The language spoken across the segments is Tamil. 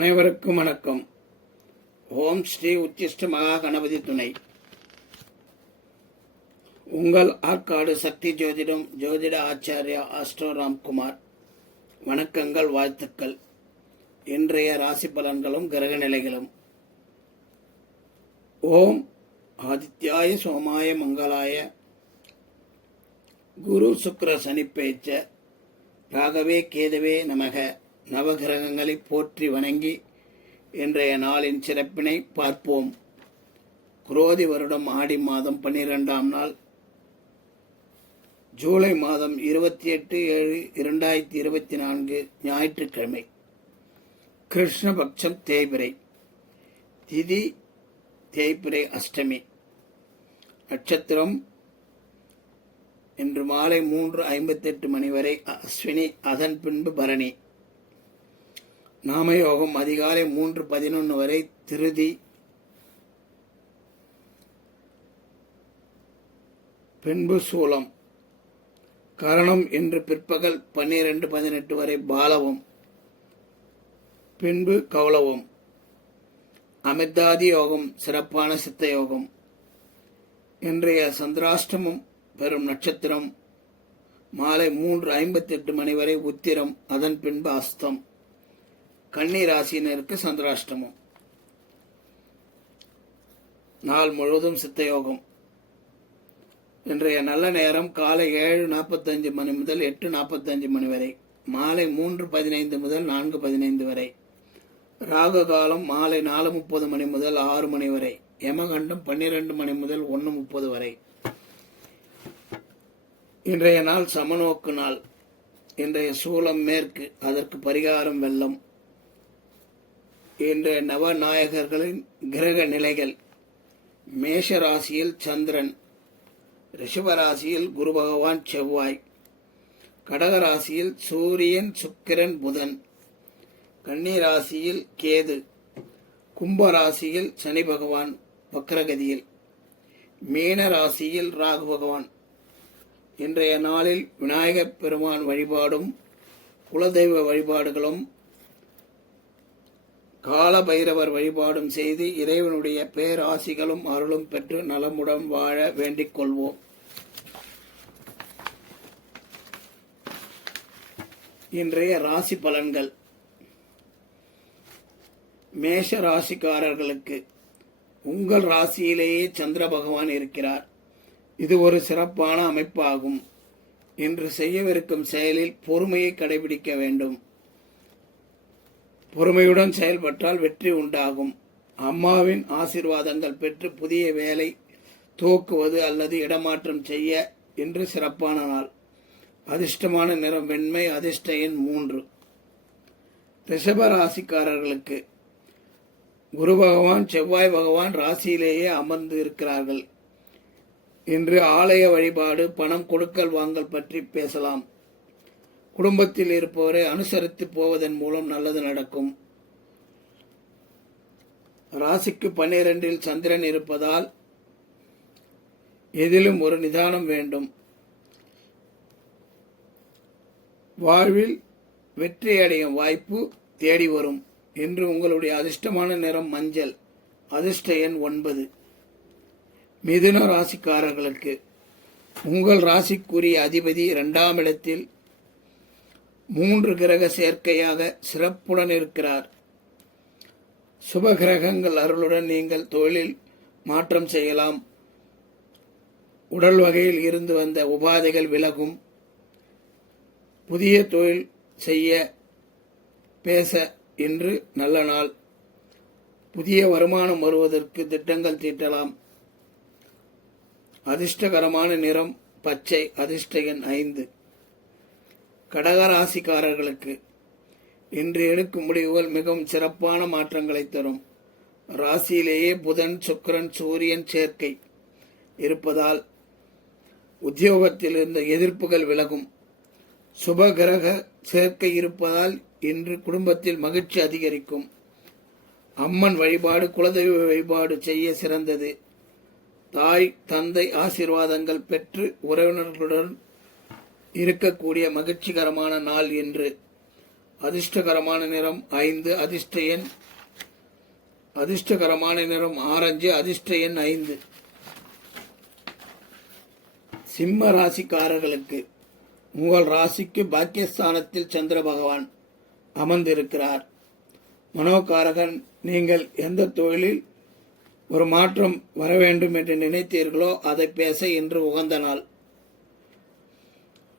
அனைவருக்கும் வணக்கம். ஓம் ஸ்ரீ உச்சிஷ்ட மகா கணபதி துணை. உங்கள் ஆற்காடு சக்தி ஜோதிடம் ஜோதிட ஆச்சாரியா ஆஸ்ட்ரோ ராம்குமார் வணக்கங்கள் வாழ்த்துக்கள். இன்றைய ராசி பலன்களும் கிரக நிலைகளும். ஓம் ஆதித்யாய சோமாய மங்களாய. குரு சுக்ர சனி பேச்ச. ராகவே கேதவே நமக. நவகிரகங்களை போற்றி வணங்கி இன்றைய நாளின் சிறப்பினை பார்ப்போம். குரோதி வருடம் ஆடி மாதம் பன்னிரெண்டாம் நாள். ஜூலை மாதம் இருபத்தி எட்டு ஏழு இரண்டாயிரத்தி இருபத்தி நான்கு ஞாயிற்றுக்கிழமை. கிருஷ்ணபக்ஷம் தேய்பிரை. திதி தேய்பிரை அஷ்டமி. நட்சத்திரம் இன்று மாலை மூன்று ஐம்பத்தெட்டு மணி வரை அஸ்வினி அதன் பின்பு பரணி. நாமயோகம் அதிகாலை மூன்று பதினொன்று வரை திருதி. பின்பு சூலம். கரணம் என்று பிற்பகல் பன்னிரண்டு பதினெட்டு வரை பாலவம். பின்பு கௌளவம். அமிர்தாதி யோகம் சிறப்பான சித்த யோகம். இன்றைய சந்திராஷ்டமம் பெறும் நட்சத்திரம். மாலை மூன்று ஐம்பத்தி எட்டு மணி வரை உத்திரம் அதன் பின்பு அஸ்தம். கன்னி ராசினருக்கு சந்திராஷ்டமம். நாள் முழுவதும் சித்தயோகம். இன்றைய நல்ல நேரம் காலை ஏழு நாற்பத்தஞ்சு மணி முதல் எட்டு நாற்பத்தஞ்சு மணி வரை. மாலை மூன்று பதினைந்து முதல் நான்கு பதினைந்து வரை. ராகு காலம் மாலை நாலு முப்பது மணி முதல் ஆறு மணி வரை. யமகண்டம் பன்னிரண்டு மணி முதல் ஒன்று முப்பது வரை. இன்றைய நாள் சமநோக்கு நாள். இன்றைய சூலம் மேற்கு அதற்கு பரிகாரம் வெள்ளம். இன்றைய நவநாயகர்களின் கிரக நிலைகள். மேஷ ராசியில் சந்திரன் ரிஷபராசியில் குரு பகவான் செவ்வாய் கடக ராசியில் சூரியன் சுக்கிரன் புதன் கன்னிராசியில் கேது கும்பராசியில் சனி பகவான் வக்ரகதியில் மீன ராசியில் ராகு பகவான். இன்றைய நாளில் விநாயகப் பெருமான் வழிபாடும் குலதெய்வ வழிபாடுகளும் கால பைரவர் வழிபாடும் செய்து இறைவனுடைய பேராசிகளும் அருளும் பெற்று நலமுடன் வாழ வேண்டிக் கொள்வோம். இன்றைய ராசி பலன்கள். மேஷ ராசிக்காரர்களுக்கு உங்கள் ராசியிலேயே சந்திர பகவான் இருக்கிறார். இது ஒரு சிறப்பான அமைப்பாகும். இன்று செய்யவிருக்கும் செயலில் பொறுமையை கடைபிடிக்க வேண்டும். பொறுமையுடன் செயல்பட்டால் வெற்றி உண்டாகும். அம்மாவின் ஆசிர்வாதங்கள் பெற்று புதிய வேலை துவக்குவது அல்லது இடமாற்றம் செய்ய இன்று சிறப்பான நாள். அதிர்ஷ்டமான நிறம் வெண்மை அதிர்ஷ்ட எண் மூன்று. ரிஷப ராசிக்காரர்களுக்கு குரு பகவான் செவ்வாய் பகவான் ராசியிலேயே அமர்ந்து இருக்கிறார்கள். இன்று ஆலய வழிபாடு பணம் கொடுக்கல் வாங்கல் பற்றி பேசலாம். குடும்பத்தில் இருப்பவரை அனுசரித்து போவதன் மூலம் நல்லது நடக்கும். ராசிக்கு பன்னிரண்டில் சந்திரன் இருப்பதால் எதிலும் ஒரு நிதானம் வேண்டும். வாழ்வில் வெற்றி அடையும் வாய்ப்பு தேடி வரும். இன்று உங்களுடைய அதிர்ஷ்டமான நிறம் மஞ்சள் அதிர்ஷ்ட எண் ஒன்பது. மிதுன ராசிக்காரர்களுக்கு உங்கள் ராசிக்குரிய அதிபதி இரண்டாம் இடத்தில் மூன்று கிரக சேர்க்கையாக சிறப்புடன் இருக்கிறார். சுப கிரகங்கள் அருளுடன் நீங்கள் தொழிலில் மாற்றம் செய்யலாம். உடல் வகையில் இருந்து வந்த உபாதைகள் விலகும். புதிய தொழில் செய்ய பேச இன்று நல்ல நாள். புதிய வருமானம் வருவதற்கு திட்டங்கள் தீட்டலாம். அதிர்ஷ்டகரமான நிறம் பச்சை அதிர்ஷ்ட எண் ஐந்து. கடகராசிக்காரர்களுக்கு இன்று எடுக்கும் முடிவுகள் மிகவும் சிறப்பான மாற்றங்களை தரும். ராசியிலேயே புதன் சுக்கரன் சூரியன் சேர்க்கை இருப்பதால் உத்தியோகத்தில் இருந்த எதிர்ப்புகள் விலகும். சுப கிரக சேர்க்கை இருப்பதால் இன்று குடும்பத்தில் மகிழ்ச்சி அதிகரிக்கும். அம்மன் வழிபாடு குலதெய்வ வழிபாடு செய்ய சிறந்தது. தாய் தந்தை ஆசீர்வாதங்கள் பெற்று உறவினர்களுடன் இருக்கக்கூடிய மகிழ்ச்சிகரமான நாள் என்று. அதிர்ஷ்டகரமான நிறம் ஐந்து அதிர்ஷ்ட எண். அதிர்ஷ்டகரமான நிறம் ஆரஞ்சு அதிர்ஷ்ட எண் ஐந்து. சிம்ம ராசிக்காரர்களுக்கு உங்கள் ராசிக்கு பாக்கியஸ்தானத்தில் சந்திர பகவான் அமர்ந்திருக்கிறார். மனோகாரகன் நீங்கள் எந்த தொழிலில் ஒரு மாற்றம் வர வேண்டும் என்று நினைத்தீர்களோ அதை பேச இன்று உகந்த நாள்.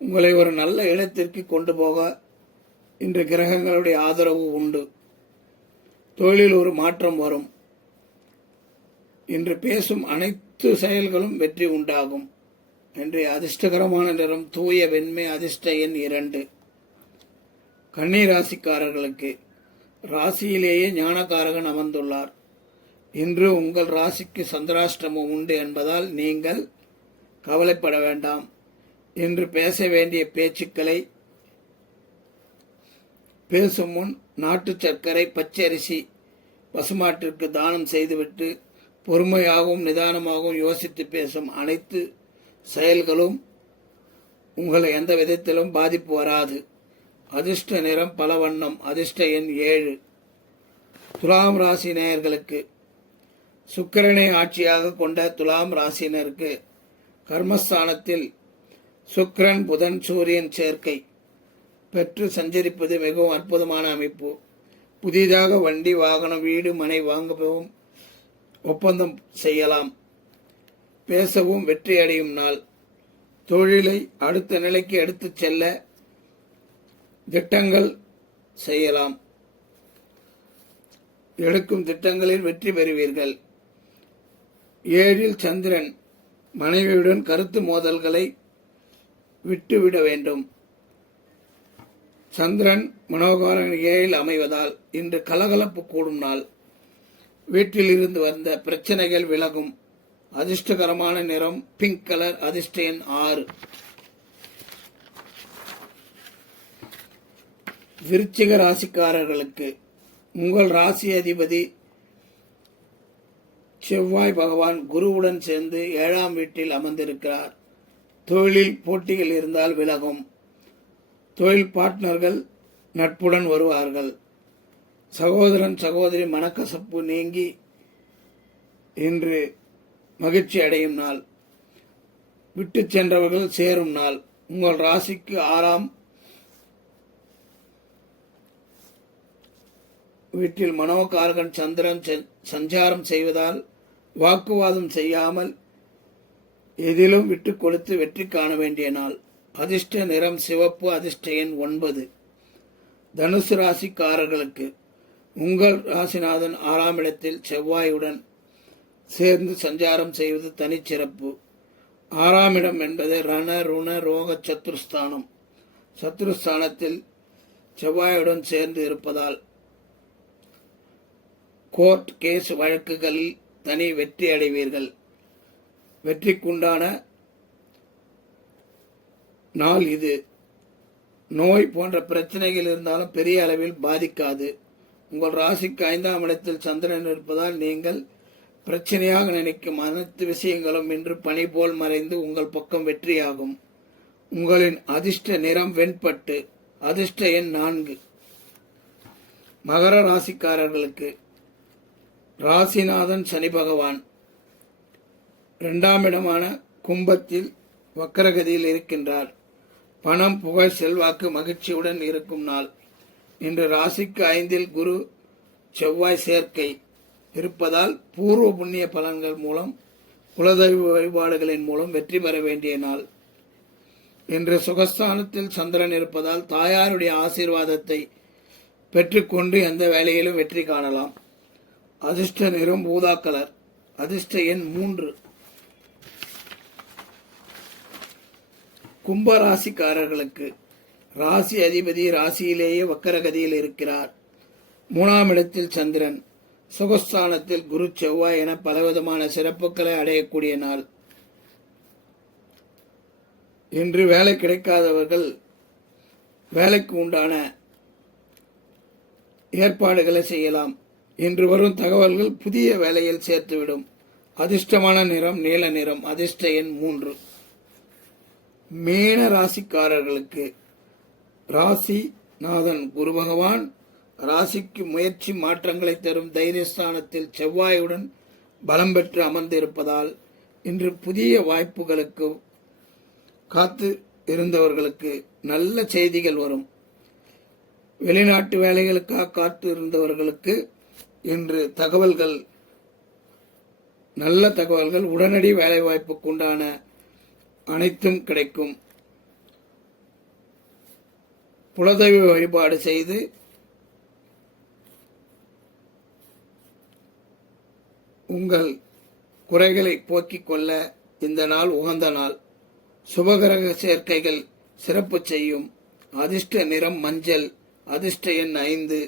உங்களை ஒரு நல்ல இடத்திற்கு கொண்டு போக இன்று கிரகங்களுடைய ஆதரவு உண்டு. தொழிலில் ஒரு மாற்றம் வரும். இன்று பேசும் அனைத்து செயல்களும் வெற்றி உண்டாகும். இன்றைய அதிர்ஷ்டகரமான நிறம் தூய வெண்மை அதிர்ஷ்ட எண் இரண்டு. கன்னி ராசிக்காரர்களுக்கு ராசியிலேயே ஞானகாரகன் அமர்ந்துள்ளார். இன்று உங்கள் ராசிக்கு சந்திராஷ்டமம் உண்டு என்பதால் நீங்கள் கவலைப்பட வேண்டாம். இன்று பேச வேண்டிய பேச்சுக்களை பேசும் முன் நாட்டு சர்க்கரை பச்சரிசி பசுமாட்டிற்கு தானம் செய்துவிட்டு பொறுமையாகவும் நிதானமாகவும் யோசித்து பேசும் அனைத்து செயல்களும் உங்களை எந்த விதத்திலும் பாதிப்பு வராது. அதிர்ஷ்ட நிறம் பல வண்ணம் அதிர்ஷ்ட எண் ஏழு. துலாம் ராசி நேயர்களுக்கு சுக்கிரனை ஆட்சியாக கொண்ட துலாம் ராசினருக்கு கர்மஸ்தானத்தில் சுக்ரன் புதன் சூரியன் சேர்க்கை. பெற்று சஞ்சரிப்பது மிகவும் அற்புதமான அமைப்பு. புதிதாக வண்டி வாகனம் வீடு மனை வாங்கவும் ஒப்பந்தம் செய்யலாம். பேசவும் வெற்றி அடையும் நாள். தொழிலை அடுத்த நிலைக்கு எடுத்துச் செல்ல திட்டங்கள் செய்யலாம். எடுக்கும் திட்டங்களில் வெற்றி பெறுவீர்கள். ஏழில் சந்திரன் மனைவியுடன் கருத்து மோதல்களை விட்டுவிட வேண்டும். சந்திரன் மனோகரன் ஏழில் அமைவதால் இன்று கலகலப்பு கூடும் நாள். வீட்டில் இருந்து வந்த பிரச்சனைகள் விலகும். அதிர்ஷ்டகரமான நிறம் பிங்க் கலர் அதிர்ஷ்ட எண் ஆறு. விருச்சிக ராசிக்காரர்களுக்கு உங்கள் ராசி அதிபதி செவ்வாய் பகவான் குருவுடன் சேர்ந்து ஏழாம் வீட்டில் அமர்ந்திருக்கிறார். தொழிலில் போட்டிகள் இருந்தால் விலகும். தொழில் பார்ட்னர்கள் நட்புடன் வருவார்கள். சகோதரன் சகோதரி மனக்கசப்பு நீங்கி இன்று மகிழ்ச்சி அடையும் நாள். விட்டு சென்றவர்கள் சேரும் நாள். உங்கள் ராசிக்கு ஆறாம் வீட்டில் மனோகாரகன் சந்திரன் சஞ்சாரம் செய்வதால் வாக்குவாதம் செய்யாமல் எதிலும் விட்டு கொடுத்து வெற்றி காண வேண்டிய நாள். அதிர்ஷ்ட நிறம் சிவப்பு அதிர்ஷ்ட எண் ஒன்பது. தனுசு ராசிக்காரர்களுக்கு உங்கள் ராசிநாதன் ஆறாம் இடத்தில் செவ்வாயுடன் சேர்ந்து சஞ்சாரம் செய்வது தனிச்சிறப்பு. ஆறாம் இடம் என்பது ரண ருண ரோக சத்துருஸ்தானம் சத்துருஸ்தானத்தில் செவ்வாயுடன் சேர்ந்து இருப்பதால் கோர்ட் கேஸ் வழக்குகளில் தனி வெற்றி அடைவீர்கள். வெற்றிக்குண்டான நாள் இது. நோய் போன்ற பிரச்சனைகள் இருந்தாலும் பெரிய அளவில் பாதிக்காது. உங்கள் ராசிக்கு ஐந்தாம் இடத்தில் சந்திரன் இருப்பதால் நீங்கள் பிரச்சனையாக நினைக்கும் அனைத்து விஷயங்களும் இன்று பனி போல் மறைந்து உங்கள் பக்கம் வெற்றியாகும். உங்களின் அதிர்ஷ்ட நிறம் வெண்பட்டு அதிர்ஷ்ட எண் நான்கு. மகர ராசிக்காரர்களுக்கு ராசிநாதன் சனி பகவான். இரண்டாம் இடமான கும்பத்தில் வக்கரகதியில் இருக்கின்றார். பணம் புகழ் செல்வாக்கு மகிழ்ச்சியுடன் இருக்கும் நாள். இன்று ராசிக்கு ஐந்தில் குரு செவ்வாய் சேர்க்கை. இருப்பதால் பூர்வ புண்ணிய பலன்கள் மூலம் குலதெய்வ வழிபாடுகளின் மூலம் வெற்றி பெற வேண்டிய நாள். இன்று சுகஸ்தானத்தில் சந்திரன் இருப்பதால் தாயாருடைய ஆசீர்வாதத்தை பெற்றுக்கொண்டு எந்த வேலையிலும் வெற்றி காணலாம். அதிர்ஷ்ட நிறம் ஊதா கலர். அதிர்ஷ்ட எண் மூன்று. கும்பராசிக்காரர்களுக்கு ராசி அதிபதி ராசியிலேயே வக்கரகதியில் இருக்கிறார். மூணாம் இடத்தில் சந்திரன் சுகஸ்தானத்தில் குரு செவ்வாய் என பலவிதமான சிறப்புகளை அடையக்கூடிய நாள். இன்று வேலை கிடைக்காதவர்கள் வேலைக்கு உண்டான ஏற்பாடுகளை செய்யலாம். இன்று வரும் தகவல்கள் புதிய வேலையில் சேர்த்துவிடும். அதிர்ஷ்டமான நிறம் நீல நிறம் அதிர்ஷ்ட எண் மூன்று. மேன ராசிக்காரர்களுக்கு ராசி நாதன் குரு பகவான் ராசிக்கு முயற்சி மாற்றங்களை தரும் தைரியஸ்தானத்தில் செவ்வாயுடன் பலம் பெற்று அமர்ந்திருப்பதால் இன்று புதிய வாய்ப்புகளுக்கு காத்து இருந்தவர்களுக்கு நல்ல செய்திகள் வரும். வெளிநாட்டு வேலைகளுக்காக காத்து இருந்தவர்களுக்கு இன்று தகவல்கள் நல்ல தகவல்கள் உடனடி வேலைவாய்ப்புக்கு உண்டான அனைத்தும் கிடைக்கும். குலதெய்வ வழிபாடு செய்து உங்கள் குறைகளை போக்கிக் கொள்ள இந்த நாள் உகந்த நாள். சுபகிரக சேர்க்கைகள் சிறப்பு செய்யும். அதிர்ஷ்ட நிறம் மஞ்சள் அதிர்ஷ்ட எண் ஐந்து.